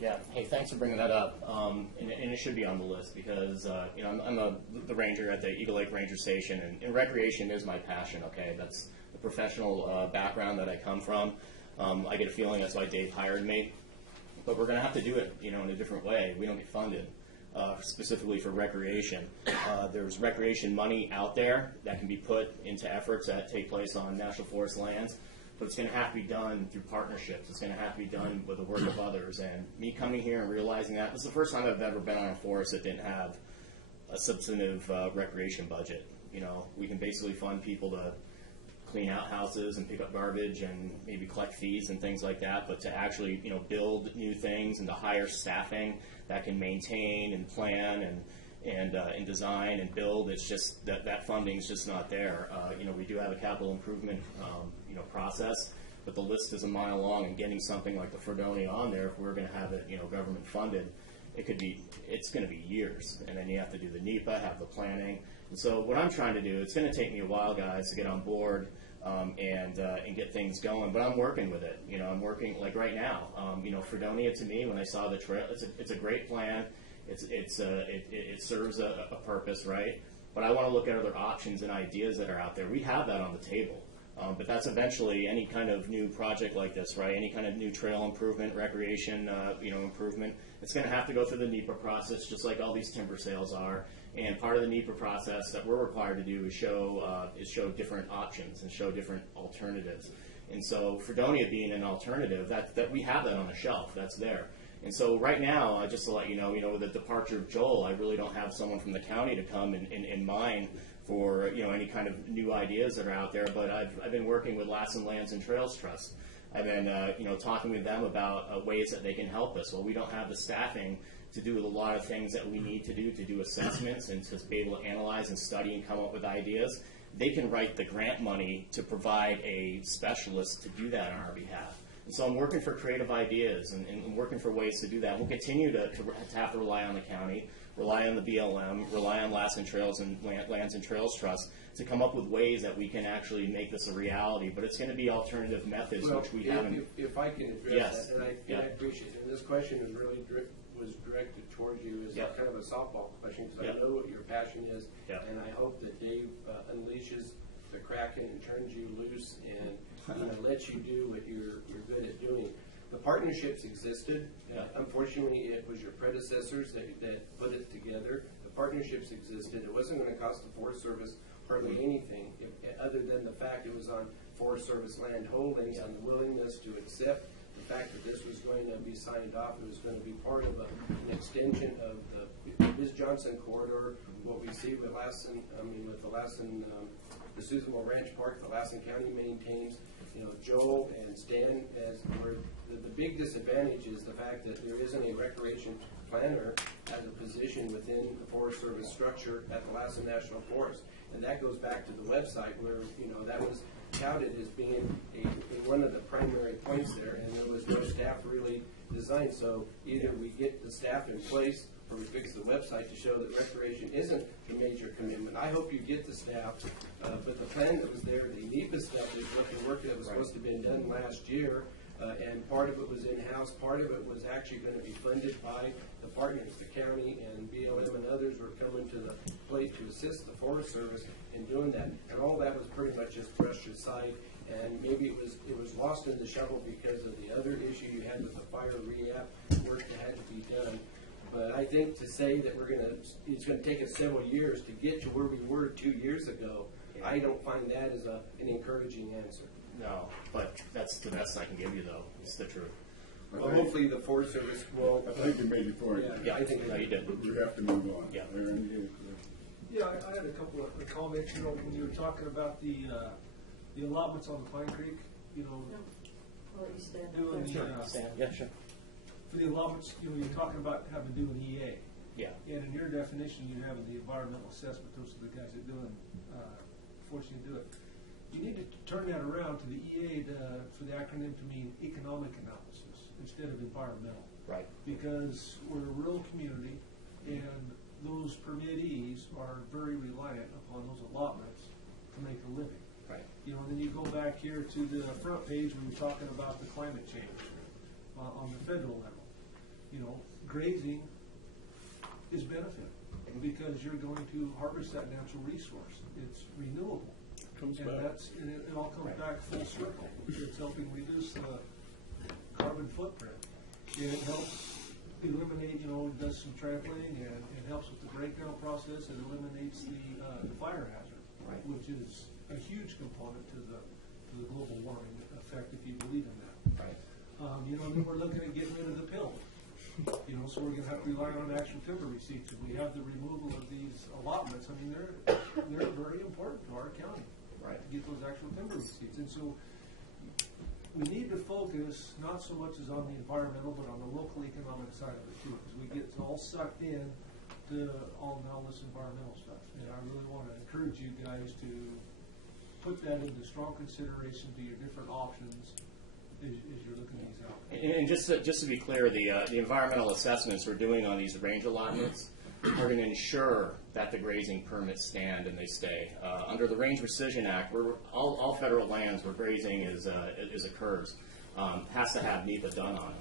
Yeah. Hey, thanks for bringing that up. And it should be on the list because you know I'm the ranger at the Eagle Lake Ranger Station, and recreation is my passion. Okay, that's the professional background that I come from. I get a feeling that's why Dave hired me. But we're going to have to do it, you know, in a different way. We don't get funded specifically for recreation. There's recreation money out there that can be put into efforts that take place on national forest lands. But it's going to have to be done through partnerships. It's going to have to be done with the work of others. And me coming here and realizing that, this is the first time I've ever been on a forest that didn't have a substantive recreation budget. You know, we can basically fund people to clean out houses and pick up garbage and maybe collect fees and things like that. But to actually, you know, build new things and to hire staffing that can maintain and plan and design and build, it's just that funding is just not there. You know, we do have a capital improvement you know, process, but the list is a mile long, and getting something like the Fredonia on there, if we're going to have it, you know, government funded, it's going to be years, and then you have to do the NEPA, have the planning. And so what I'm trying to do, it's going to take me a while, guys, to get on board and get things going, but I'm working with it. You know, I'm working like right now. You know, Fredonia, to me, when I saw the trail, it's a great plan. It serves a purpose, right? But I want to look at other options and ideas that are out there. We have that on the table. But that's eventually any kind of new project like this, right? Any kind of new trail improvement, recreation, you know, improvement. It's going to have to go through the NEPA process, just like all these timber sales are. And part of the NEPA process that we're required to do is show different options and show different alternatives. And so Fredonia being an alternative, that we have that on the shelf. That's there. And so right now, just to let you know, with the departure of Joel, I really don't have someone from the county to come in mind for, you know, any kind of new ideas that are out there. But I've been working with Lassen Lands and Trails Trust. I've been you know, talking with them about ways that they can help us. Well, we don't have the staffing to do a lot of things that we need to do assessments and to be able to analyze and study and come up with ideas. They can write the grant money to provide a specialist to do that on our behalf. And so I'm working for creative ideas and working for ways to do that. We'll continue to have to rely on the county, rely on the BLM, rely on Lassen Trails and Lands and Trails Trust to come up with ways that we can actually make this a reality. But it's going to be alternative methods, which we haven't. If I can address that, and I appreciate it. And this question is really was directed towards you as kind of a softball question, because I know what your passion is, and I hope that Dave unleashes the Kraken and turns you loose and lets you do what you're good at doing. The partnerships existed. Unfortunately, it was your predecessors that put it together. The partnerships existed. It wasn't going to cost the Forest Service hardly anything, other than the fact it was on Forest Service land holdings and the willingness to accept the fact that this was going to be signed off. It was going to be part of an extension of the Biz Johnson corridor. What we see with Lassen, with the Lassen, the Susanville Ranch Park, the Lassen County maintains. Joel and Stan, as were the big disadvantage is the fact that there isn't a recreation planner as a position within the Forest Service structure at the Lassen National Forest, and that goes back to the website where that was touted as being one of the primary points there, and there was no staff really designed. So either we get the staff in place or we fix the website to show that recreation isn't a major commitment. I hope you get the staff, but the plan that was there, the NEPA stuff is what the work that was supposed to have been done last year, and part of it was in-house, part of it was actually going to be funded by the partners, the county and BLM and others were coming to the plate to assist the Forest Service in doing that, and all that was pretty much just brushed aside, and maybe it was lost in the shuffle because of the other issue you had with the fire rehab work that had to be done. But I think to say that it's going to take us several years to get to where we were 2 years ago, I don't find that as an encouraging answer. No, but that's the best I can give you, though. It's the truth. Well, hopefully the Forest Service will. I think you made your point. Yeah, I think you did. We have to move on. Yeah. Yeah, I had a couple of comments. When you were talking about the allotments on the Pine Creek, I'll let you stand doing up there. Yeah, sure. For the allotments, you're talking about having to do an EA. Yeah. And in your definition, you have the environmental assessment. Those are the guys that force you to do it. You need to turn that around to the EA for the acronym to mean economic analysis instead of environmental. Right. Because we're a rural community, and those permittees are very reliant upon those allotments to make a living. Right. And then you go back here to the front page when you're talking about the climate change on the federal level. grazing is benefit because you're going to harvest that natural resource. It's renewable. And it all comes back full circle. It's helping reduce the carbon footprint. And it helps eliminate, does some trampling and it helps with the breakdown process. It eliminates the fire hazard, which is a huge component to the global warming effect, if you believe in that. Right. And then we're looking at getting rid of the pill. So we're going to have to rely on actual timber receipts. If we have the removal of these allotments, I mean, they're very important to our county. Right. To get those actual timber receipts. And so we need to focus not so much as on the environmental, but on the local economic side of it too, because we get all sucked in to all this environmental stuff. And I really want to encourage you guys to put that into strong consideration to your different options as you're looking these out. And just to be clear, the environmental assessments we're doing on these range allotments are going to ensure that the grazing permits stand and they stay. Under the Range Rescission Act, all federal lands where grazing occurs has to have NEPA done on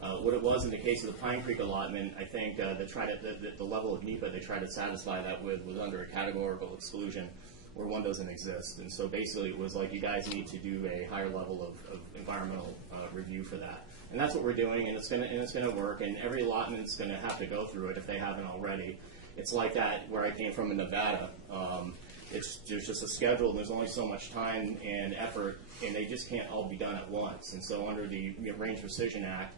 them. What it was in the case of the Pine Creek allotment, I think the level of NEPA they tried to satisfy that with was under a categorical exclusion where one doesn't exist. And so basically it was like, you guys need to do a higher level of environmental review for that. And that's what we're doing, and it's going to work, and every allotment's going to have to go through it if they haven't already. It's like that where I came from in Nevada. There's just a schedule, and there's only so much time and effort, and they just can't all be done at once. And so under the Range Rescission Act,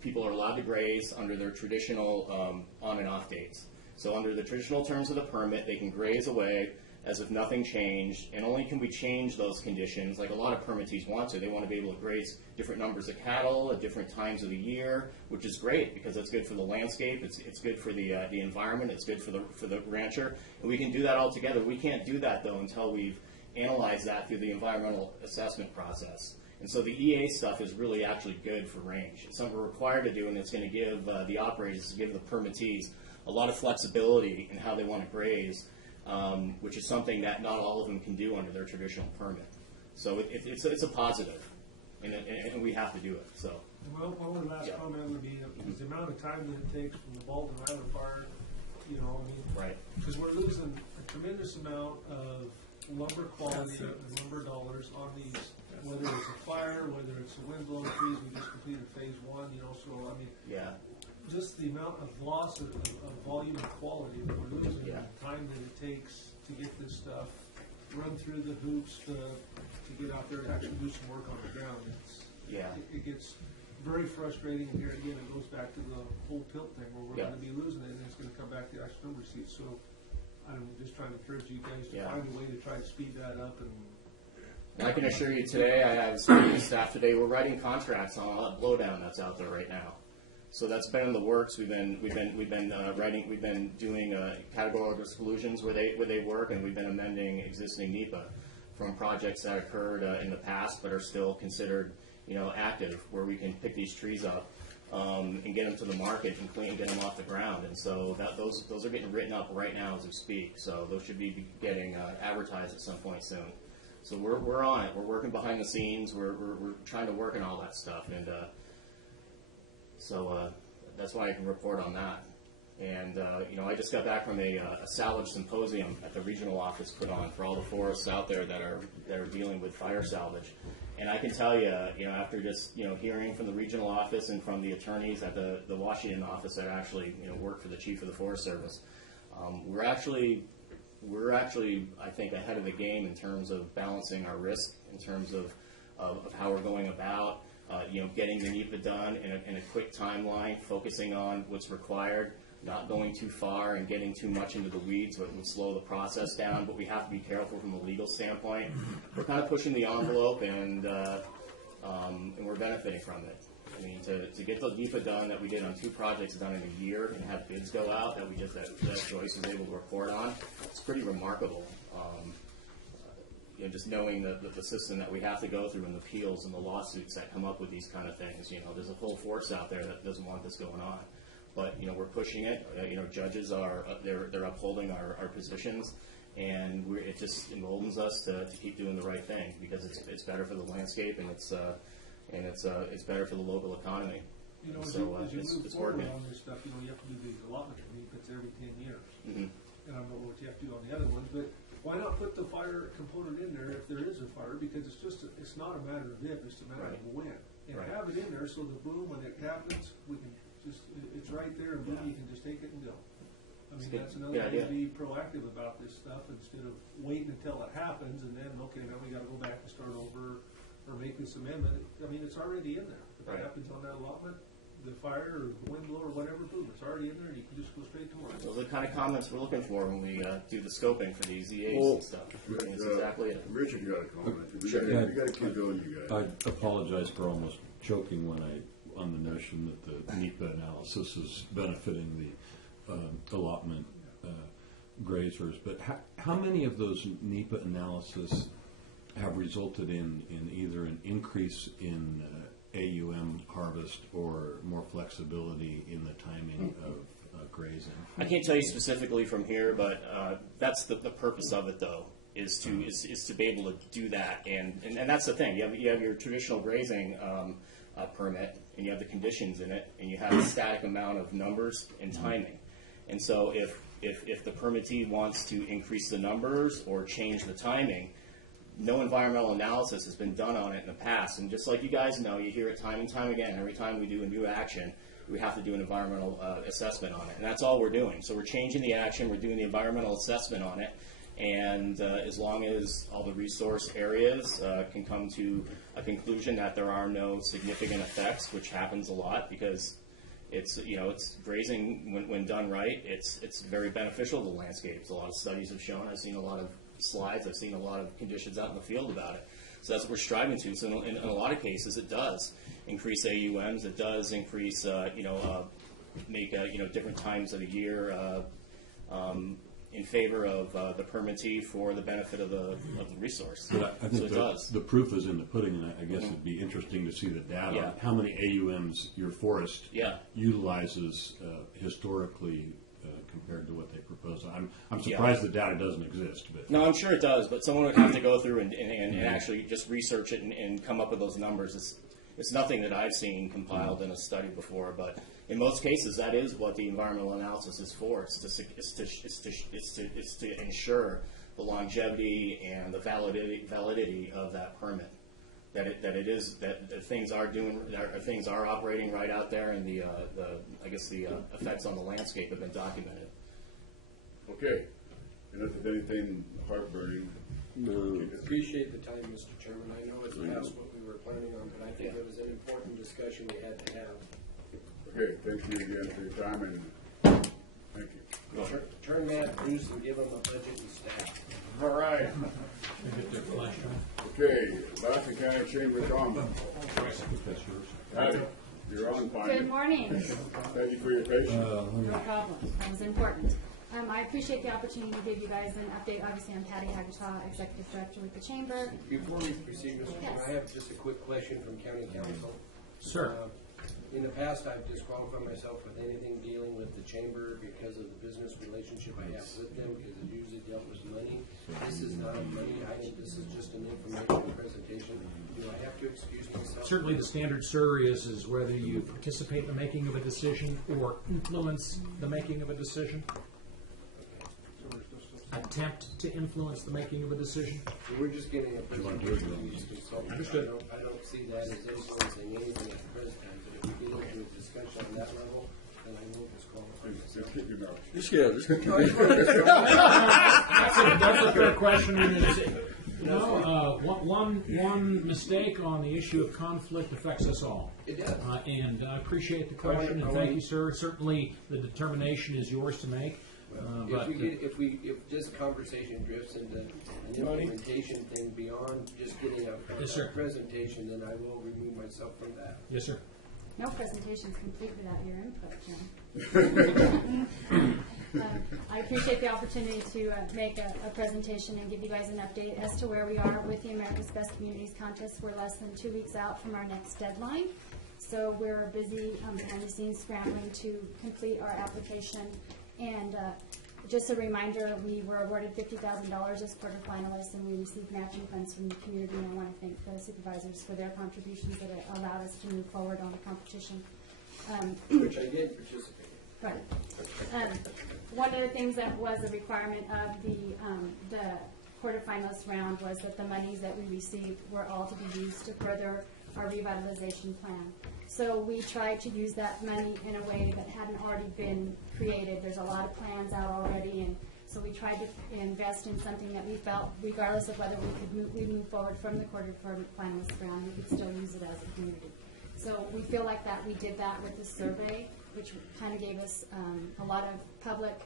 people are allowed to graze under their traditional on and off dates. So under the traditional terms of the permit, they can graze away as if nothing changed, and only can we change those conditions, like a lot of permittees want to. They want to be able to graze different numbers of cattle at different times of the year, which is great because it's good for the landscape, it's good for the environment, it's good for the rancher, and we can do that all together. We can't do that, though, until we've analyzed that through the environmental assessment process. And so the EA stuff is really actually good for range. It's something we're required to do, and it's going to give the operators, give the permittees a lot of flexibility in how they want to graze, which is something that not all of them can do under their traditional permit. So it's a positive, and we have to do it. So. Well, one last comment would be is the amount of time that it takes from the Baldwin Island fire, right. Because we're losing a tremendous amount of lumber quality and lumber dollars on these, whether it's a fire, whether it's a wind-blown trees. We just completed phase 1, so I mean. Yeah. Just the amount of loss of volume and quality that we're losing, the time that it takes to get this stuff run through the hoops to get out there and actually do some work on the ground. It gets very frustrating, and here again it goes back to the whole PILT thing where we're going to be losing it and it's going to come back to actual number seats. So I'm just trying to encourage you guys to find a way to try to speed that up. And I can assure you today, I have speaking to staff today, we're writing contracts on all that blowdown that's out there right now. So that's been in the works. We've been doing categorical exclusions where they work, and we've been amending existing NEPA from projects that occurred in the past but are still considered active, where we can pick these trees up and get them to the market and get them off the ground. And so those are getting written up right now as we speak. So those should be getting advertised at some point soon. So we're on it. We're working behind the scenes. We're trying to work on all that stuff, and so that's why I can report on that. And I just got back from a salvage symposium at the regional office put on for all the forests out there that are dealing with fire salvage. And I can tell you, after just hearing from the regional office and from the attorneys at the Washington office that actually work for the chief of the Forest Service, we're actually I think ahead of the game in terms of balancing our risk, in terms of how we're going about. Getting the NEPA done in a quick timeline, focusing on what's required, not going too far and getting too much into the weeds, what would slow the process down, but we have to be careful from a legal standpoint. We're kind of pushing the envelope, and we're benefiting from it. I mean, to get the NEPA done that we did on 2 projects done in a year and have bids go out that Joyce was able to report on, it's pretty remarkable. Just knowing the system that we have to go through and the appeals and the lawsuits that come up with these kind of things. There's a whole force out there that doesn't want this going on. But, we're pushing it. Judges they're upholding our positions, and it just emboldens us to keep doing the right thing because it's better for the landscape, and it's better for the local economy. You know, So as you move it's forward working. on this stuff, you know, you have to do these allotment techniques every 10 years. Mhm. And I don't know what you have to do on the other ones, but why not put the fire component in there if there is a fire? Because it's not a matter of if, it's a matter of when. And Right. have it in there so the boom, when it happens, we can just, it's right there and boom, you can just take it and go. I mean, good. that's another Good way to idea. be proactive about this stuff instead of waiting until it happens and then, okay, now we gotta go back and start over or make this amendment. I mean, it's already in there. If Right. it happens on that allotment, the fire or the wind blow or whatever, boom, it's already in there and you can just go straight to work. Those are the kind of comments we're looking for when we do the scoping for these EAs Well, and stuff. I mean, that's exactly it. Richard, you got a comment. Sure. We got to keep going, you guys. I apologize for almost choking on the notion that the NEPA analysis is benefiting the allotment grazers, but how many of those NEPA analysis have resulted in either an increase in AUM harvest or more flexibility in the timing of grazing? I can't tell you specifically from here, but that's the purpose of it, though, is to be able to do that, and that's the thing. You have your traditional grazing permit, and you have the conditions in it, and you have a static amount of numbers and timing. And so if the permittee wants to increase the numbers or change the timing, no environmental analysis has been done on it in the past. And just like you guys know, you hear it time and time again. Every time we do a new action, we have to do an environmental assessment on it. And that's all we're doing. So we're changing the action. We're doing the environmental assessment on it. And as long as all the resource areas can come to a conclusion that there are no significant effects, which happens a lot because it's grazing when done right. It's very beneficial to the landscapes. A lot of studies have shown. I've seen a lot of slides. I've seen a lot of conditions out in the field about it. So that's what we're striving to. So in a lot of cases, it does increase AUMs. It does increase, make different times of the year in favor of the permittee for the benefit of the resource. But I think so it does. the proof is in the pudding, and I guess it'd be interesting to see the data. Yeah. How many AUMs your forest Yeah. utilizes historically compared to what they propose. I'm surprised the data doesn't exist. But No, I'm sure it does, but someone would have to go through and actually just research it and come up with those numbers. It's nothing that I've seen compiled in a study before, but in most cases, that is what the environmental analysis is for. It's to ensure the longevity and the validity of that permit. That things are operating right out there, and the effects on the landscape have been documented. Okay. And if there's anything heartburning, Appreciate the time, Mr. Chairman. I know it's past what we were planning on, but I think it was an important discussion we had to have. okay, thank you again for your time, and thank you. Turn Matt loose and give him a budget and staff. All right. Okay, Lassen County Chamber of Commerce. Patty, you're on finally. Good morning. Thank you for your patience. No problem. That was important. I appreciate the opportunity to give you guys an update. Obviously, I'm Patty Hagutaw, Executive Director with the Chamber. Before we proceed, Mr. Chairman, I have just a quick question from County Council. Sir. In the past, I've disqualified myself with anything dealing with the Chamber because of the business relationship I have with them, because it usually dealt with money. This is not a money item. This is just an information presentation. Do I have to excuse myself? Certainly the standard, sir, is whether you participate in the making of a decision or influence the making of a decision. Attempt to influence the making of a decision. We're just getting a presentation from these consultants. Understood. I don't see that as influencing anything at the present time, but if we get into a discussion on that level, then I will disqualify myself. Just keep your mouth. That's a fair question. One mistake on the issue of conflict affects us all. It does. And I appreciate the question, and thank you, sir. Certainly the determination is yours to make. If this conversation drifts into an implementation thing beyond just getting a Yes, sir. presentation, then I will remove myself from that. Yes, sir. No presentation's complete without your input, Jim. I appreciate the opportunity to make a presentation and give you guys an update as to where we are with the America's Best Communities Contest. We're less than 2 weeks out from our next deadline. So we're busy behind the scenes scrambling to complete our application. And just a reminder, we were awarded $50,000 as quarterfinalists, and we received matching funds from the community. And I want to thank the supervisors for their contributions that allowed us to move forward on the competition. Which I did participate in. Right. One of the things that was a requirement of the quarterfinalist round was that the monies that we received were all to be used to further our revitalization plan. So we tried to use that money in a way that hadn't already been created. There's a lot of plans out already, and so we tried to invest in something that we felt, regardless of whether we move forward from the quarterfinalist round, we could still use it as a community. So we feel like that we did that with the survey, which kind of gave us a lot of public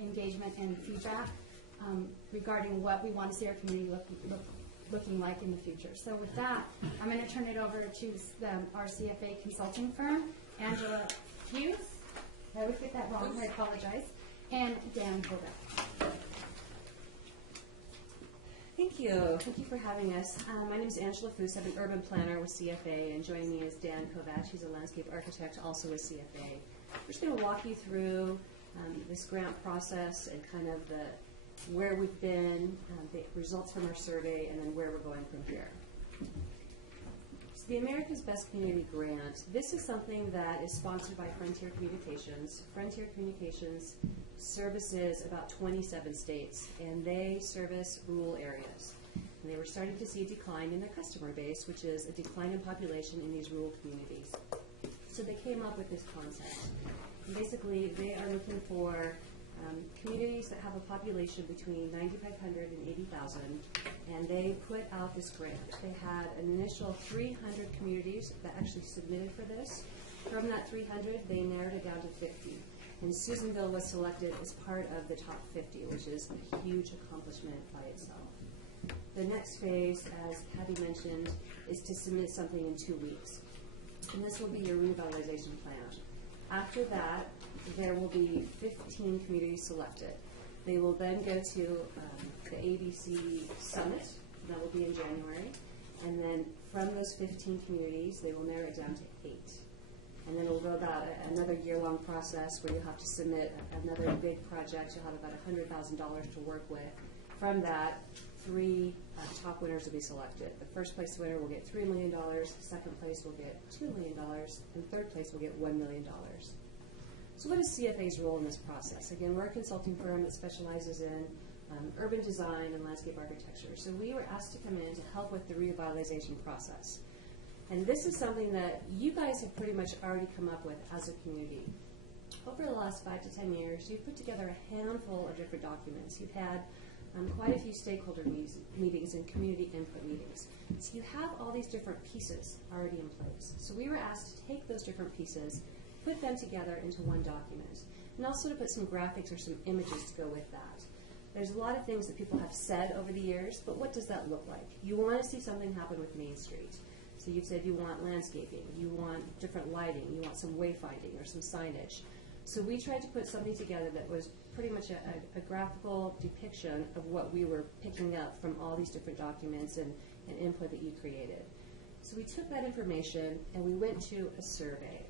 engagement and feedback regarding what we want to see our community looking like in the future. So with that, I'm going to turn it over to our CFA consulting firm, Angela Hughes. I always get that wrong, I apologize. And Dan Kovac. Thank you. Thank you for having us. My name is Angela Foose. I'm an urban planner with CFA, and joining me is Dan Kovac. He's a landscape architect, also with CFA. We're just going to walk you through this grant process and kind of where we've been, the results from our survey, and then where we're going from here. So the America's Best Community Grant, this is something that is sponsored by Frontier Communications. Frontier Communications services about 27 states, and they service rural areas. And they were starting to see a decline in their customer base, which is a decline in population in these rural communities. So they came up with this concept. And basically, they are looking for communities that have a population between 9,500 and 80,000, and they put out this grant. They had an initial 300 communities that actually submitted for this. From that 300, they narrowed it down to 50. And Susanville was selected as part of the top 50, which is a huge accomplishment by itself. The next phase, as Kathy mentioned, is to submit something in 2 weeks. And this will be your revitalization plan. After that, there will be 15 communities selected. They will then go to the ABC Summit. That will be in January. And then from those 15 communities, they will narrow it down to 8. And then it will go about another year-long process where you'll have to submit another big project. You'll have about $100,000 to work with. From that, 3 top winners will be selected. The first place winner will get $3 million, second place will get $2 million, and third place will get $1 million. So what is CFA's role in this process? Again, we're a consulting firm that specializes in urban design and landscape architecture. So we were asked to come in to help with the revitalization process. And this is something that you guys have pretty much already come up with as a community. Over the last 5 to 10 years, you've put together a handful of different documents. You've had quite a few stakeholder meetings and community input meetings. So you have all these different pieces already in place. So we were asked to take those different pieces, put them together into one document, and also to put some graphics or some images to go with that. There's a lot of things that people have said over the years, but what does that look like? You want to see something happen with Main Street. So you've said you want landscaping, you want different lighting, you want some wayfinding or some signage. So we tried to put something together that was pretty much a graphical depiction of what we were picking up from all these different documents and input that you created. So we took that information and we went to a survey.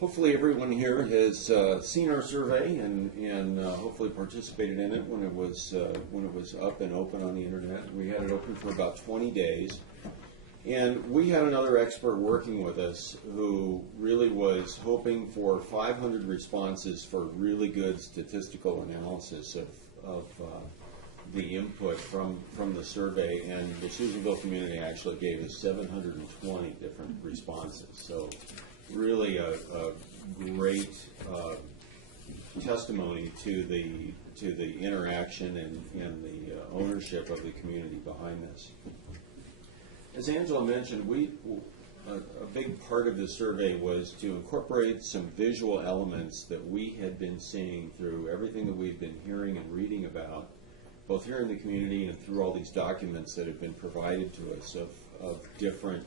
Hopefully everyone here has seen our survey and hopefully participated in it when it was up and open on the internet. We had it open for about 20 days. And we had another expert working with us who really was hoping for 500 responses for really good statistical analysis of the input from the survey. And the Susanville community actually gave us 720 different responses. So really a great testimony to the interaction and the ownership of the community behind this. As Angela mentioned, a big part of the survey was to incorporate some visual elements that we had been seeing through everything that we've been hearing and reading about, both here in the community and through all these documents that have been provided to us of different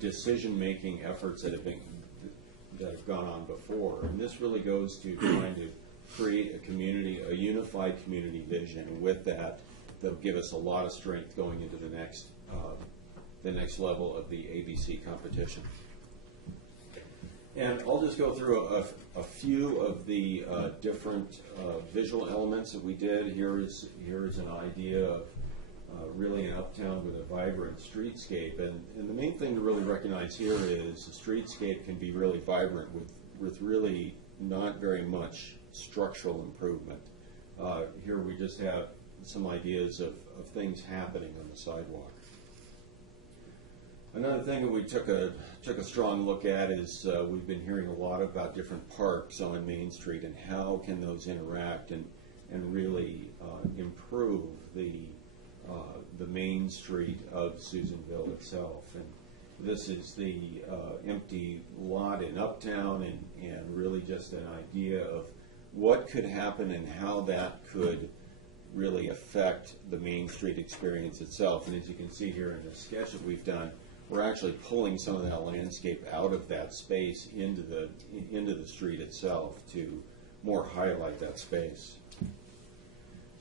decision-making efforts that have gone on before. And this really goes to trying to create a unified community vision. And with that, that'll give us a lot of strength going into the next level of the ABC competition. And I'll just go through a few of the different visual elements that we did. Here is an idea really an uptown with a vibrant streetscape. And the main thing to really recognize here is the streetscape can be really vibrant with really not very much structural improvement. Here we just have some ideas of things happening on the sidewalk. Another thing that we took a strong look at is we've been hearing a lot about different parks on Main Street and how can those interact and really improve the Main Street of Susanville itself. And this is the empty lot in Uptown and really just an idea of what could happen and how that could really affect the Main Street experience itself. And as you can see here in the sketch that we've done, we're actually pulling some of that landscape out of that space into the street itself to more highlight that space.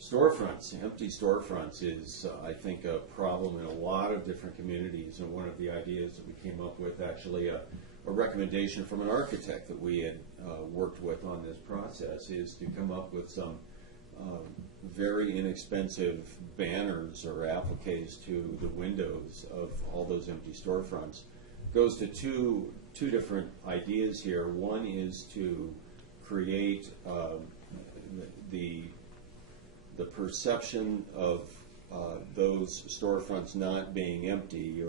Storefronts, empty storefronts is, I think, a problem in a lot of different communities, and one of the ideas that we came up with, actually a recommendation from an architect that we had worked with on this process, is to come up with some very inexpensive banners or appliques to the windows of all those empty storefronts. Goes to two different ideas here. One is to create the perception of those storefronts not being empty,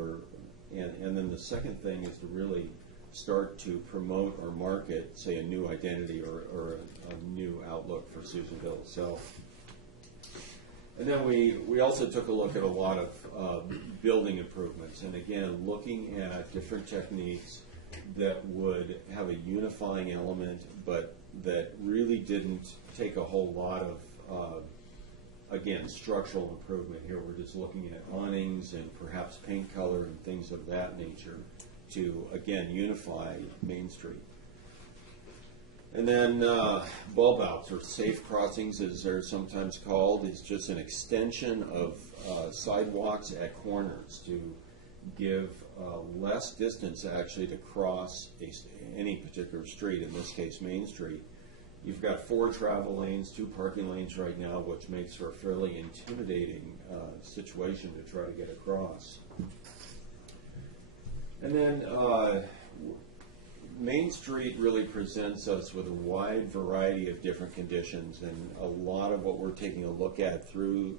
and then the second thing is to really start to promote or market, say, a new identity or a new outlook for Susanville itself. And then we also took a look at a lot of building improvements, and again, looking at different techniques that would have a unifying element, but that really didn't take a whole lot of, again, structural improvement. Here we're just looking at awnings and perhaps paint color and things of that nature to, again, unify Main Street. And then bulb outs, or safe crossings as they're sometimes called, is just an extension of sidewalks at corners to give less distance actually to cross any particular street, in this case Main Street. You've got 4 travel lanes, 2 parking lanes right now, which makes for a fairly intimidating situation to try to get across. And then Main Street really presents us with a wide variety of different conditions, and a lot of what we're taking a look at through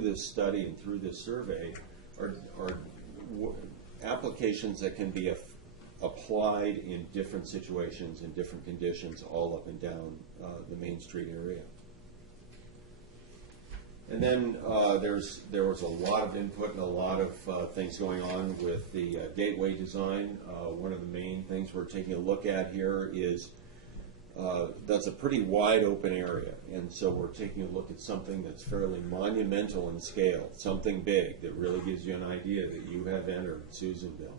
this study and through this survey are applications that can be applied in different situations and different conditions all up and down the Main Street area. And then there was a lot of input and a lot of things going on with the gateway design. One of the main things we're taking a look at here is that's a pretty wide open area, and so we're taking a look at something that's fairly monumental in scale, something big that really gives you an idea that you have entered Susanville.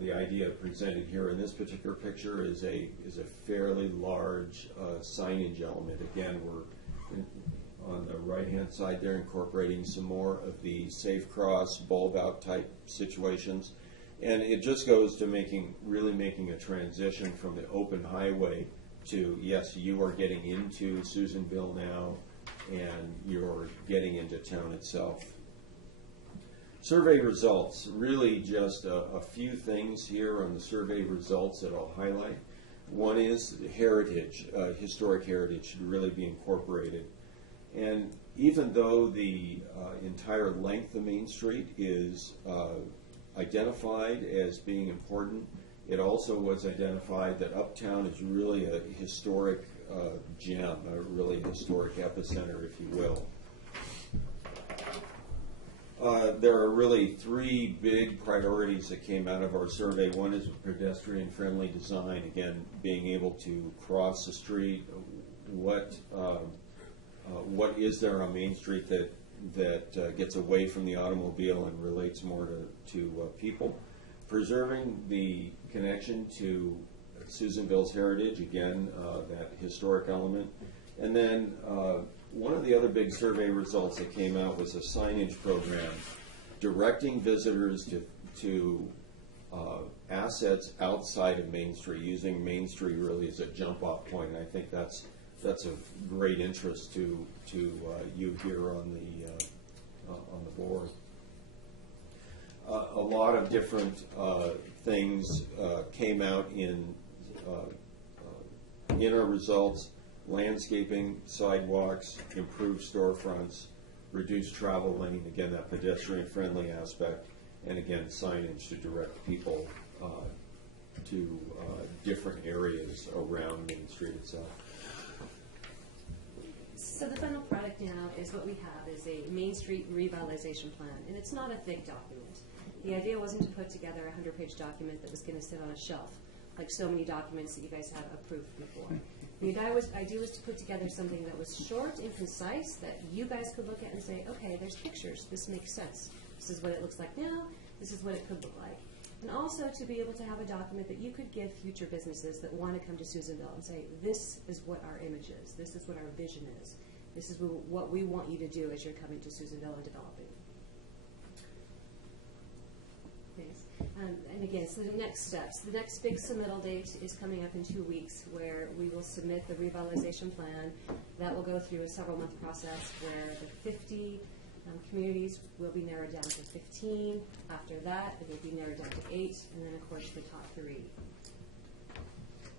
The idea presented here in this particular picture is a fairly large signage element. Again, we're on the right-hand side there incorporating some more of the safe cross, bulb out type situations. And it just goes to really making a transition from the open highway to, yes, you are getting into Susanville now, and you're getting into town itself. Survey results, really just a few things here on the survey results that I'll highlight. One is heritage, historic heritage should really be incorporated. And even though the entire length of Main Street is identified as being important, it also was identified that Uptown is really a historic gem, a really historic epicenter, if you will. There are really 3 big priorities that came out of our survey. One is pedestrian-friendly design, again, being able to cross the street. What is there on Main Street that gets away from the automobile and relates more to people? Preserving the connection to Susanville's heritage, again, that historic element. And then one of the other big survey results that came out was a signage program directing visitors to assets outside of Main Street, using Main Street really as a jump-off point. And I think that's of great interest to you here on on the board. A lot of different things came out in our results: landscaping, sidewalks, improved storefronts, reduced travel lane, again that pedestrian-friendly aspect, and again signage to direct people to different areas around Main Street itself. So the final product now is what we have is a Main Street revitalization plan, and it's not a thick document. The idea wasn't to put together a 100-page document that was going to sit on a shelf, like so many documents that you guys have approved before. The idea was to put together something that was short and concise that you guys could look at and say, okay, there's pictures, this makes sense. This is what it looks like now, this is what it could look like. And also to be able to have a document that you could give future businesses that want to come to Susanville and say, this is what our image is, this is what our vision is, this is what we want you to do as you're coming to Susanville and developing. Thanks. And again, so the next steps. The next big submittal date is coming up in 2 weeks, where we will submit the revitalization plan. That will go through a several-month process where the 50 communities will be narrowed down to 15. After that, it will be narrowed down to 8, and then, of course, the top 3.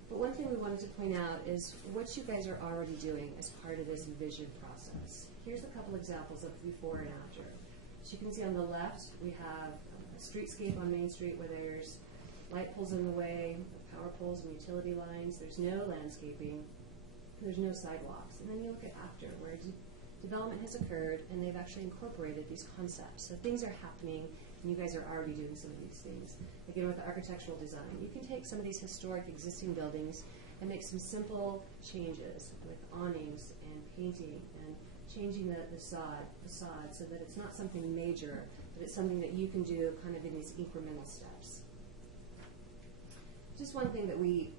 But one thing we wanted to point out is what you guys are already doing as part of this vision process. Here's a couple examples of before and after. As you can see on the left, we have a streetscape on Main Street where there's light poles in the way, power poles and utility lines. There's no landscaping. There's no sidewalks. And then you look at after, where development has occurred and they've actually incorporated these concepts. So things are happening, and you guys are already doing some of these things. Again, with the architectural design, you can take some of these historic existing buildings and make some simple changes with awnings and painting and changing the facade so that it's not something major, but it's something that you can do kind of in these incremental steps. Just one thing that we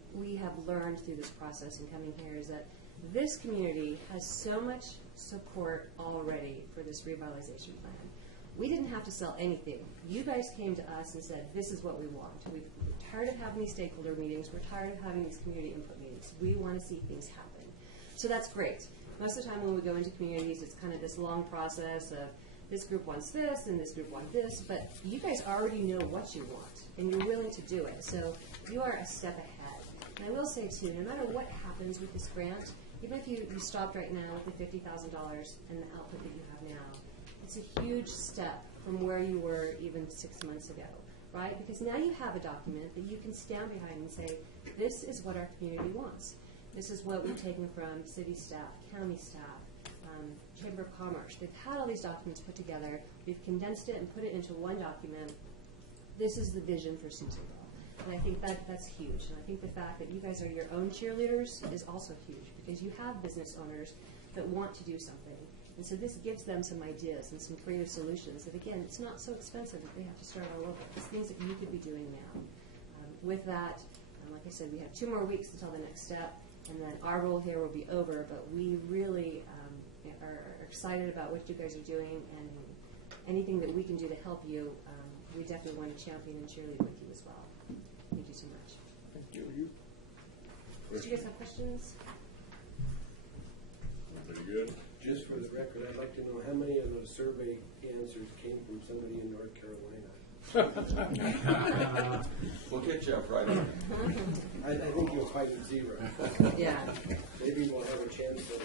have learned through this process in coming here is that this community has so much support already for this revitalization plan. We didn't have to sell anything. You guys came to us and said, this is what we want. We're tired of having these stakeholder meetings. We're tired of having these community input meetings. We want to see things happen. So that's great. Most of the time when we go into communities, it's kind of this long process of this group wants this and this group wants this, but you guys already know what you want, and you're willing to do it. So you are a step ahead. And I will say, too, no matter what happens with this grant, even if you stopped right now with the $50,000 and the output that you have now, it's a huge step from where you were even 6 months ago, right? Because now you have a document that you can stand behind and say, this is what our community wants. This is what we've taken from city staff, county staff, Chamber of Commerce. They've had all these documents put together. We've condensed it and put it into one document. This is the vision for Susanville. And I think that's huge. And I think the fact that you guys are your own cheerleaders is also huge, because you have business owners that want to do something. And so this gives them some ideas and some creative solutions that, again, it's not so expensive that they have to start all over. It's things that you could be doing now. With that, like I said, we have 2 more weeks until the next step, and then our role here will be over, but we really are excited about what you guys are doing, and anything that we can do to help you, we definitely want to champion and cheerlead with you as well. Thank you so much. Thank you. Do you guys have questions? Pretty good. Just for the record, I'd like to know how many of those survey answers came from somebody in North Carolina. We'll get you up right on I think you'll find it 0. Yeah. Maybe we'll have a chance of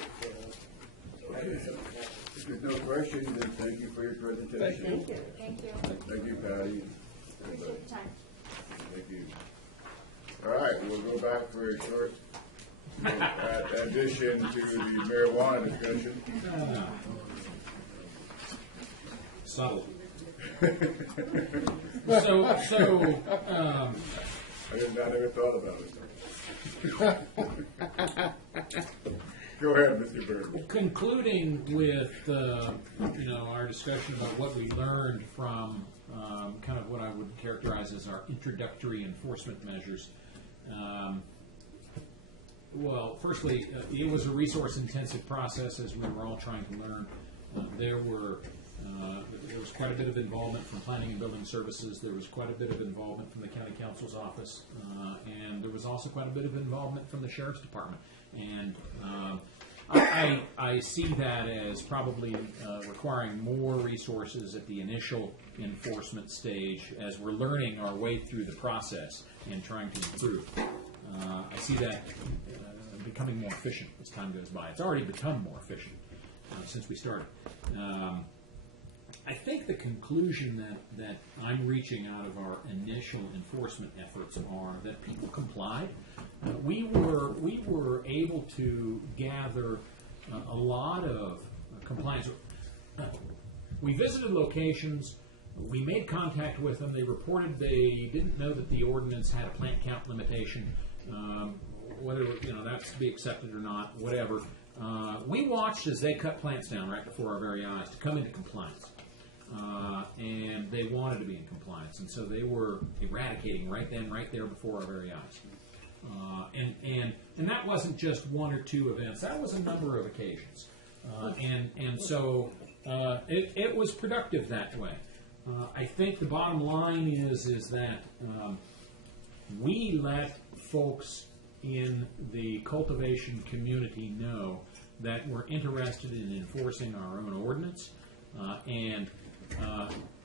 having something happen. If there's no questions, then thank you for your presentation. Thank you. Thank you. Thank you, Patty. Appreciate your time. Thank you. All right, we'll go back for a short addition to the marijuana discussion. Subtle. I never thought about it. Go ahead, Mr. Bird. Concluding with our discussion about what we learned from kind of what I would characterize as our introductory enforcement measures. Well, firstly, it was a resource-intensive process as we were all trying to learn. There was quite a bit of involvement from Planning and Building Services. There was quite a bit of involvement from the County Council's office, and there was also quite a bit of involvement from the Sheriff's Department. And I see that as probably requiring more resources at the initial enforcement stage as we're learning our way through the process and trying to improve. I see that becoming more efficient as time goes by. It's already become more efficient since we started. I think the conclusion that I'm reaching out of our initial enforcement efforts are that people complied. We were able to gather a lot of compliance. We visited locations. We made contact with them. They reported they didn't know that the ordinance had a plant count limitation. Whether that's to be accepted or not, whatever. We watched as they cut plants down right before our very eyes to come into compliance. And they wanted to be in compliance, and so they were eradicating right then, right there before our very eyes. And that wasn't just one or two events; that was a number of occasions. And so it was productive that way. I think the bottom line is that we let folks in the cultivation community know that we're interested in enforcing our own ordinance, and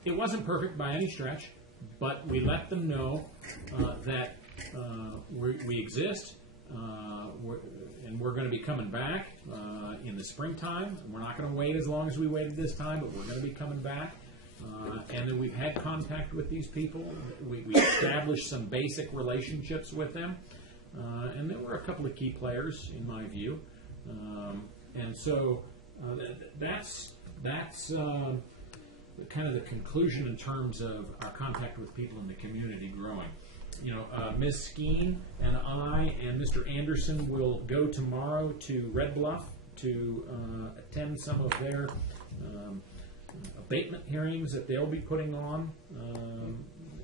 it wasn't perfect by any stretch, but we let them know that we exist, and we're going to be coming back in the springtime. We're not going to wait as long as we waited this time, but we're going to be coming back. And then we've had contact with these people. We established some basic relationships with them. And there were a couple of key players, in my view. And so that's kind of the conclusion in terms of our contact with people in the community growing. Ms. Skeen and I and Mr. Anderson will go tomorrow to Red Bluff to attend some of their abatement hearings that they'll be putting on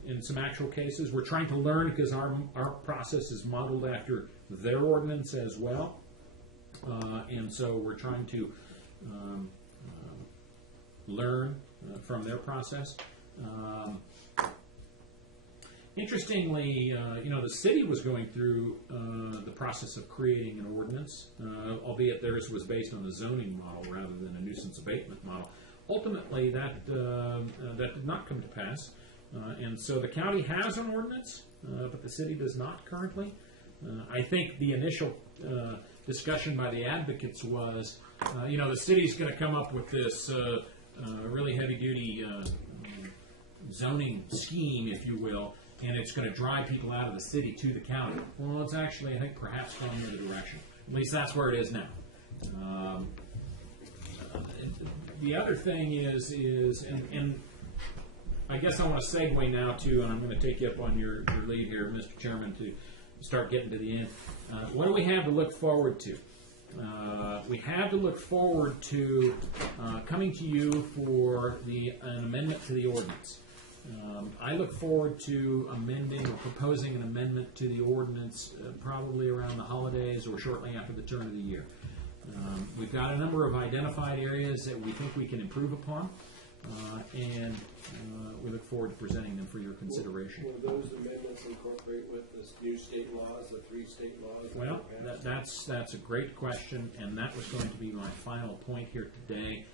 in some actual cases. We're trying to learn because our process is modeled after their ordinance as well. And so we're trying to learn from their process. Interestingly, the city was going through the process of creating an ordinance, albeit theirs was based on a zoning model rather than a nuisance abatement model. Ultimately, that did not come to pass, and so the county has an ordinance, but the city does not currently. I think the initial discussion by the advocates was, the city's going to come up with this really heavy-duty zoning scheme, if you will, and it's going to drive people out of the city to the county. Well, it's actually, I think, perhaps going in the direction. At least that's where it is now. The other thing is, and I guess I want to segue now to, and I'm going to take you up on your lead here, Mr. Chairman, to start getting to the end. What do we have to look forward to? We have to look forward to coming to you for an amendment to the ordinance. I look forward to amending or proposing an amendment to the ordinance probably around the holidays or shortly after the turn of the year. We've got a number of identified areas that we think we can improve upon, and we look forward to presenting them for your consideration. Will those amendments incorporate with the new state laws, the 3 state laws? Well, that's a great question, and that was going to be my final point here today.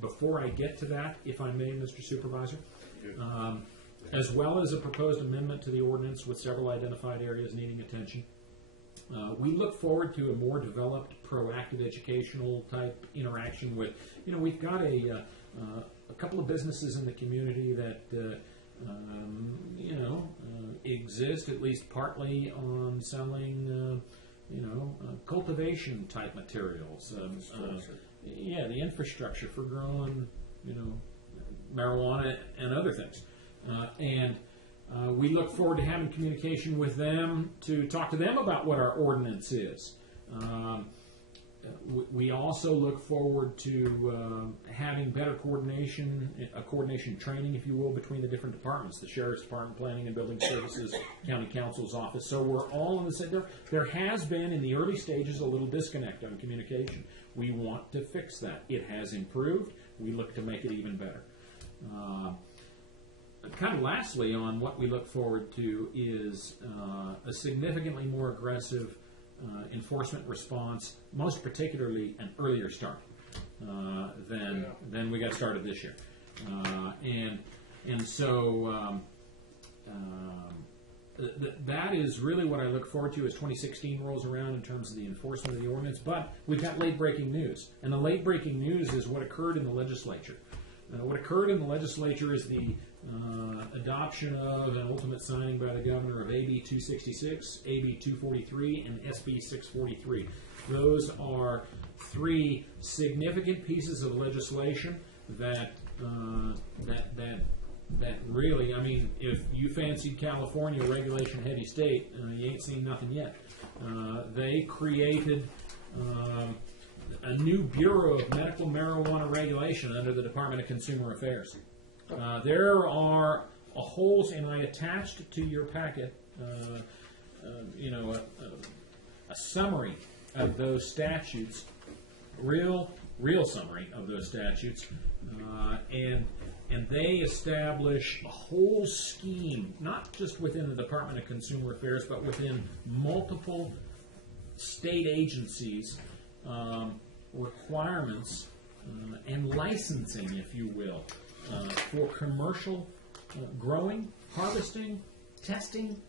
Before I get to that, if I may, Mr. Supervisor, as well as a proposed amendment to the ordinance with several identified areas needing attention, we look forward to a more developed, proactive educational type interaction with, we've got a couple of businesses in the community that, exist at least partly on selling, cultivation type materials. The infrastructure for growing, marijuana and other things. We look forward to having communication with them to talk to them about what our ordinance is. We also look forward to having better coordination training, if you will, between the different departments, the Sheriff's Department, Planning and Building Services, County Counsel's Office. So we're all in the same. There has been, in the early stages, a little disconnect on communication. We want to fix that. It has improved. We look to make it even better. Kind of lastly, on what we look forward to is a significantly more aggressive enforcement response, most particularly an earlier start than we got started this year. And so that is really what I look forward to as 2016 rolls around in terms of the enforcement of the ordinance. But we've got late-breaking news, and the late-breaking news is what occurred in the legislature. What occurred in the legislature is the adoption of and ultimate signing by the governor of AB 266, AB 243, and SB 643. Those are three significant pieces of legislation that really, I mean, if you fancied California a regulation-heavy state, you ain't seen nothing yet. They created a new Bureau of Medical Marijuana Regulation under the Department of Consumer Affairs. There are holes, and I attached to your packet, a summary of those statutes, real summary of those statutes, and they establish a whole scheme, not just within the Department of Consumer Affairs, but within multiple state agencies, requirements and licensing, if you will, for commercial growing, harvesting, testing,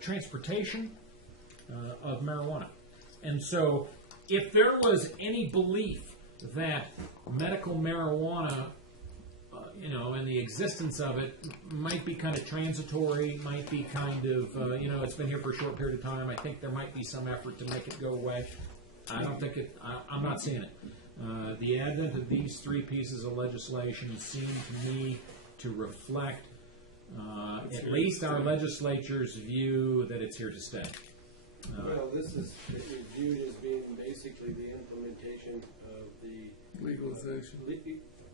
transportation of marijuana. And so if there was any belief that medical marijuana, and the existence of it might be kind of transitory, might be kind of, it's been here for a short period of time. I think there might be some effort to make it go away. I don't think I'm not seeing it. The advent of these three pieces of legislation seem to me to reflect at least our legislature's view that it's here to stay. Well, this is viewed as being basically the implementation of the Legalization.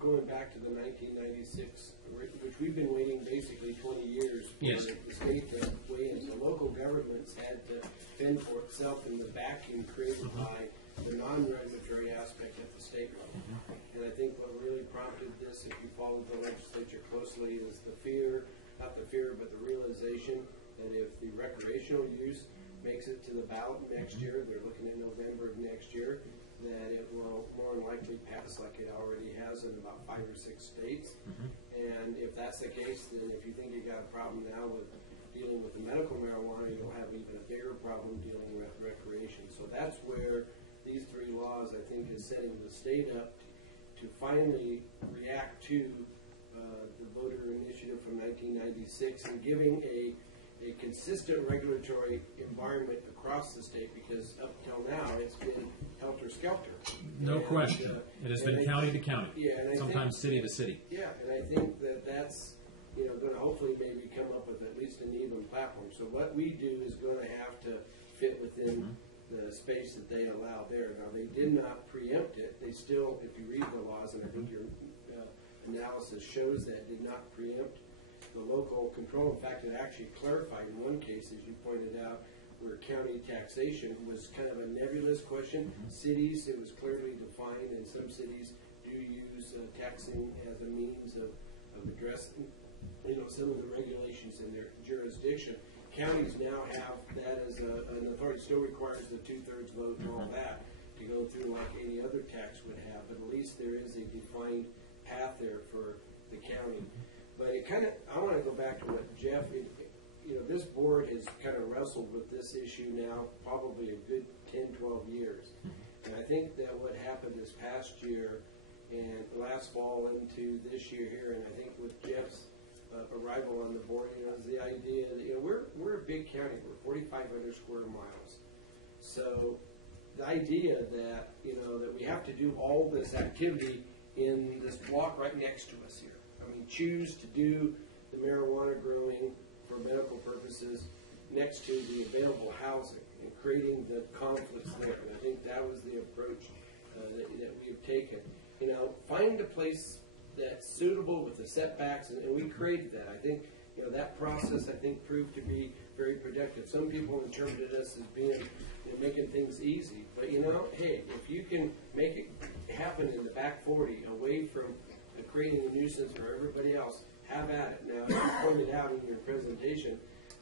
Going back to the 1996, which we've been waiting basically 20 years for Yes. the state to weigh in. The local governments had to fend for itself in the vacuum created by the non-regulatory aspect at the state level. And I think what really prompted this, if you followed the legislature closely, is the fear, not the fear, but the realization that if the recreational use makes it to the ballot next year, they're looking at November of next year, that it will more than likely pass like it already has in about 5 or 6 states. And if that's the case, then if you think you got a problem now with dealing with the medical marijuana, you'll have even a bigger problem dealing with recreation. So that's where these three laws, I think, is setting the state up to finally react to the voter initiative from 1996 and giving a consistent regulatory environment across the state, because up till now it's been helter-skelter. No question. It has been county to county, sometimes city to city. Yeah, and I think that that's going to hopefully maybe come up with at least an even platform. So what we do is going to have to fit within the space that they allow there. Now, they did not preempt it. They still, if you read the laws, and I think your analysis shows that, did not preempt the local control. In fact, it actually clarified in one case, as you pointed out, where county taxation was kind of a nebulous question. Cities, it was clearly defined, and some cities do use taxing as a means of addressing some of the regulations in their jurisdiction. Counties now have that as an authority. Still requires the 2/3 vote and all that to go through like any other tax would have, but at least there is a defined path there for the county. But I want to go back to what Jeff, this board has kind of wrestled with this issue now probably a good 10, 12 years. And I think that what happened this past year and last fall into this year here, and I think with Jeff's arrival on the board, is the idea that, we're a big county. We're 4,500 square miles. So the idea that, that we have to do all this activity in this block right next to us here. Choose to do the marijuana growing for medical purposes next to the available housing and creating the conflicts there. And I think that was the approach that we've taken. Find a place that's suitable with the setbacks, and we created that. I think that process proved to be very productive. Some people interpreted us as being making things easy, but hey, if you can make it happen in the back 40 away from creating a nuisance for everybody else, have at it. Now, as you pointed out in your presentation,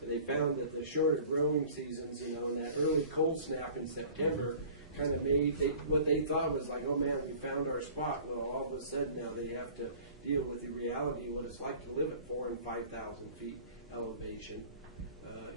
they found that the shorter growing seasons, you know, and that early cold snap in September kind of made what they thought was like, oh man, we found our spot. Well, all of a sudden now they have to deal with the reality of what it's like to live at 4,000 and 5,000 feet elevation.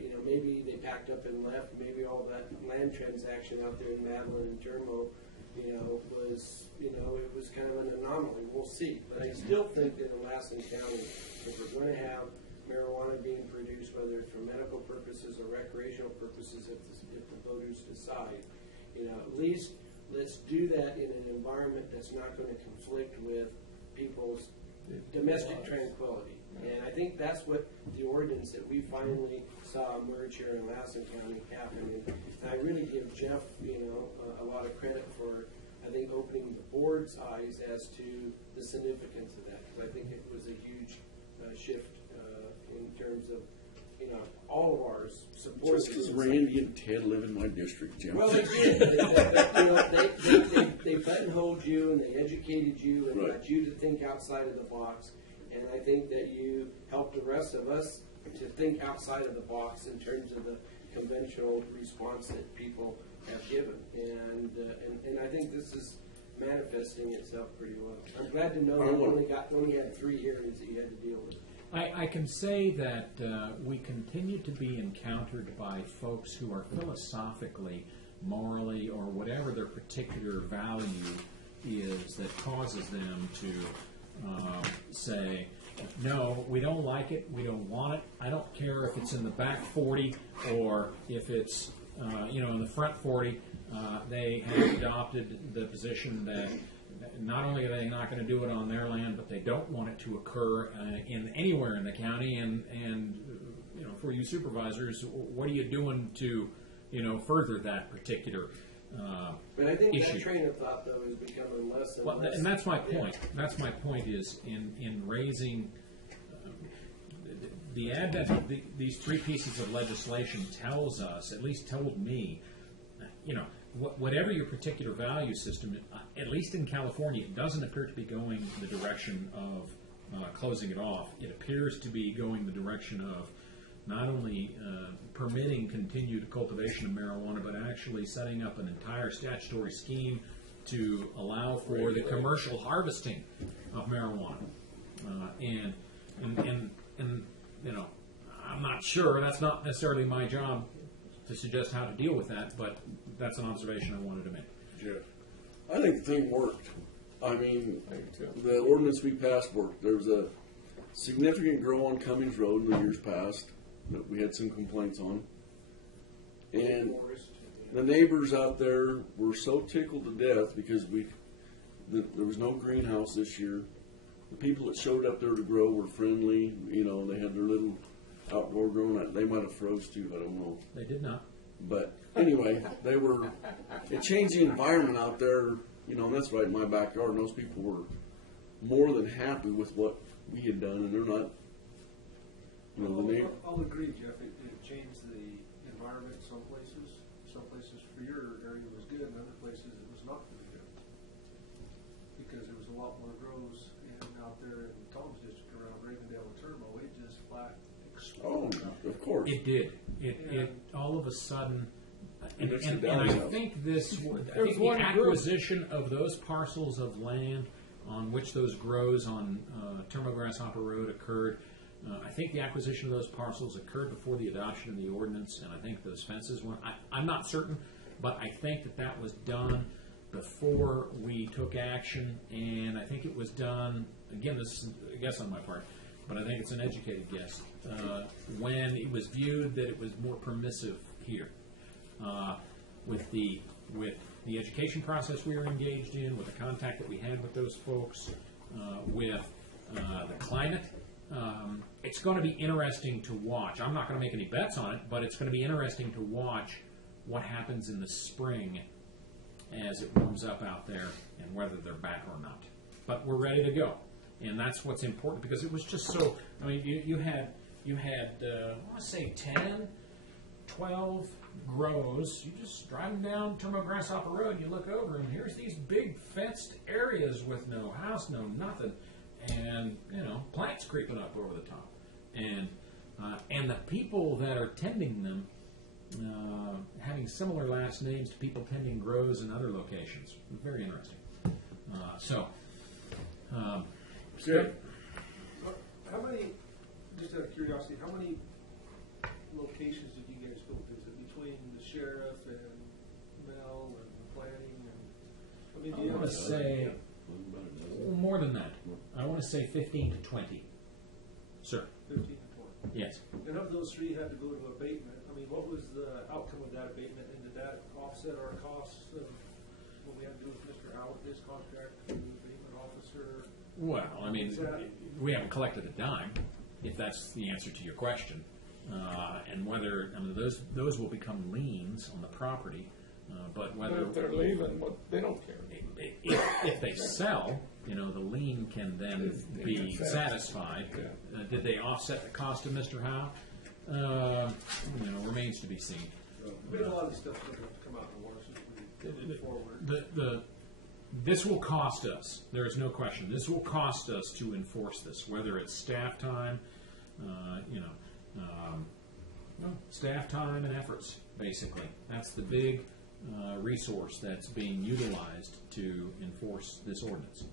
You know, maybe they packed up and left. Maybe all that land transaction out there in Madeline and Termo, you know, was, you know, it was kind of an anomaly. We'll see. But I still think that in Lassen County, if we're going to have marijuana being produced, whether it's for medical purposes or recreational purposes, if the voters decide, you know, at least let's do that in an environment that's not going to conflict with people's domestic tranquility. And I think that's what the ordinance that we finally saw emerge here in Lassen County happened. And I really give Jeff, you know, a lot of credit for, I think, opening the board's eyes as to the significance of that, because I think it was a huge shift in terms of, you know, all of ours support. Just because Randy and Ted live in my district, Jim. Well, they did. You know, they buttonholed you and they educated you and got you to think outside of the box. And I think that you helped the rest of us to think outside of the box in terms of the conventional response that people have given. And I think this is manifesting itself pretty well. I'm glad to know you only had 3 hearings that you had to deal with. I can say that we continue to be encountered by folks who are philosophically, morally, or whatever their particular value is that causes them to say, no, we don't like it, we don't want it, I don't care if it's in the back 40 or if it's you know, in the front 40. They have adopted the position that not only are they not going to do it on their land, but they don't want it to occur in anywhere in the county. And you know, for you supervisors, what are you doing to, you know, further that particular but I think issue? That train of thought, though, is becoming less and less. And that's my point. That's my point is in raising the advent of these 3 pieces of legislation tells us, at least told me, you know, whatever your particular value system, at least in California, it doesn't appear to be going the direction of closing it off. It appears to be going the direction of not only permitting continued cultivation of marijuana, but actually setting up an entire statutory scheme to allow for the commercial harvesting of marijuana. And you know, I'm not sure. That's not necessarily my job to suggest how to deal with that, but that's an observation I wanted to make. Jeff, I think the thing worked. I mean, the ordinance we passed worked. There was a significant grow on Cummings Road in the years past that we had some complaints on. And the neighbors out there were so tickled to death because there was no greenhouse this year. The people that showed up there to grow were friendly. You know, they had their little outdoor growing. They might have froze too, I don't know. They did not. But anyway, it changed the environment out there, you know, and that's right in my backyard. And those people were more than happy with what we had done, and they're not, you know, the neighbor. I'll agree, Jeff. It changed the environment in some places. Some places for your area was good, and other places it was not really good. Because there was a lot more grows out there in Tom's district around Ravendale and Turbo. It just flat exploded. Oh, of course. It did. It all of a sudden, and I think the acquisition of those parcels of land on which those grows on Termo Grasshopper Road occurred. I think the acquisition of those parcels occurred before the adoption of the ordinance, and I think those fences went. I'm not certain, but I think that was done before we took action, and I think it was done. Again, this is a guess on my part, but I think it's an educated guess. When it was viewed that it was more permissive here, with the education process we were engaged in, with the contact that we had with those folks, with the climate. It's going to be interesting to watch. I'm not going to make any bets on it, but it's going to be interesting to watch what happens in the spring as it warms up out there and whether they're back or not. But we're ready to go. And that's what's important because it was just so, I mean, you had I want to say 10, 12 grows. You just driving down Termo Grasshopper Road, you look over and here's these big fenced areas with no house, no nothing. And, you know, plants creeping up over the top. And and the people that are tending them having similar last names to people tending grows in other locations. Very interesting. Good. How many, just out of curiosity, how many locations did you guys go visit between the sheriff and Mel and planning? And I mean, do you I want to say more than that. I want to say 15 to 20. Sir. 15 to 20. Yes. And of those three had to go to abatement. I mean, what was the outcome of that abatement, and did that offset our costs of what we had to do with Mr. Howard, his contract, the abatement officer? Well, I mean, we haven't collected a dime, if that's the answer to your question. And whether, I mean, those will become liens on the property, but whether If they're leaving, they don't care. if they sell, the lien can then be satisfied. Did they offset the cost of Mr. Howe? Remains to be seen. I mean, a lot of the stuff's going to come out in the water as we move forward. This will cost us. There is no question. This will cost us to enforce this, whether it's staff time, staff time and efforts, basically. That's the big resource that's being utilized to enforce this ordinance.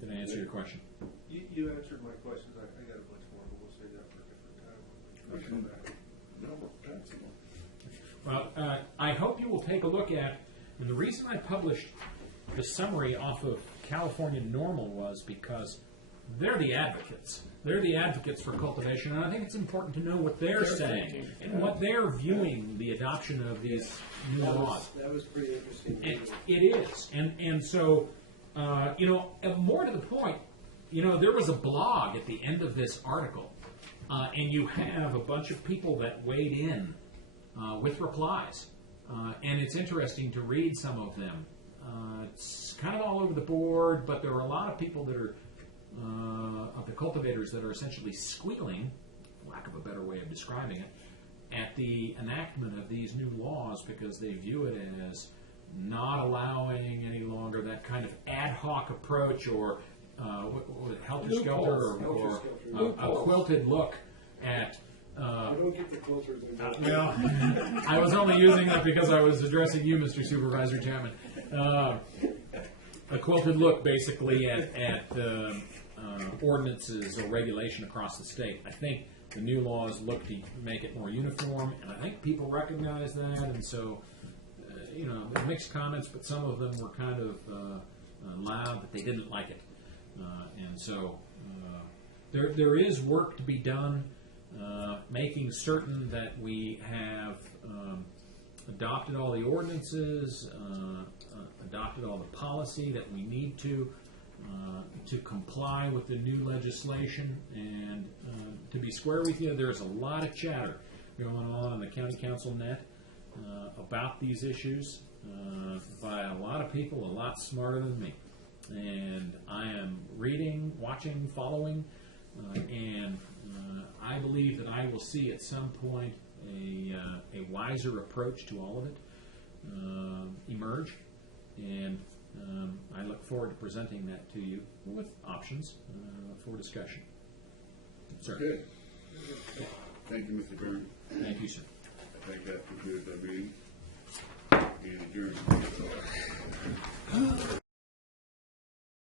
Did I answer your question? You answered my questions. I got a bunch more, but we'll save that for a different time. When we come back. Well, I hope you will take a look at, and the reason I published the summary off of California Normal was because they're the advocates. They're the advocates for cultivation, and I think it's important to know what they're saying and what they're viewing the adoption of these new laws. That was pretty interesting. It is, and so, more to the point, there was a blog at the end of this article, and you have a bunch of people that weighed in with replies, and it's interesting to read some of them. It's kind of all over the board, but there are a lot of people that are of the cultivators that are essentially squealing, for lack of a better way of describing it, at the enactment of these new laws because they view it as not allowing any longer that kind of ad hoc approach or helter-skelter or a quilted look at. I don't get the quilters involved. Well, I was only using that because I was addressing you, Mr. Supervisor Chapman. A quilted look, basically, at ordinances or regulation across the state. I think the new laws look to make it more uniform, and I think people recognize that, and so, mixed comments, but some of them were kind of loud that they didn't like it. And so there is work to be done, making certain that we have adopted all the ordinances, adopted all the policy that we need to comply with the new legislation. And to be square with you, there's a lot of chatter going on the County Council net about these issues by a lot of people a lot smarter than me. And I am reading, watching, following, and I believe that I will see at some point a wiser approach to all of it emerge, and I look forward to presenting that to you with options for discussion. Sir. Good. Thank you, Mr. Byrne. Thank you, sir. I think that concludes our meeting. Being adjourned.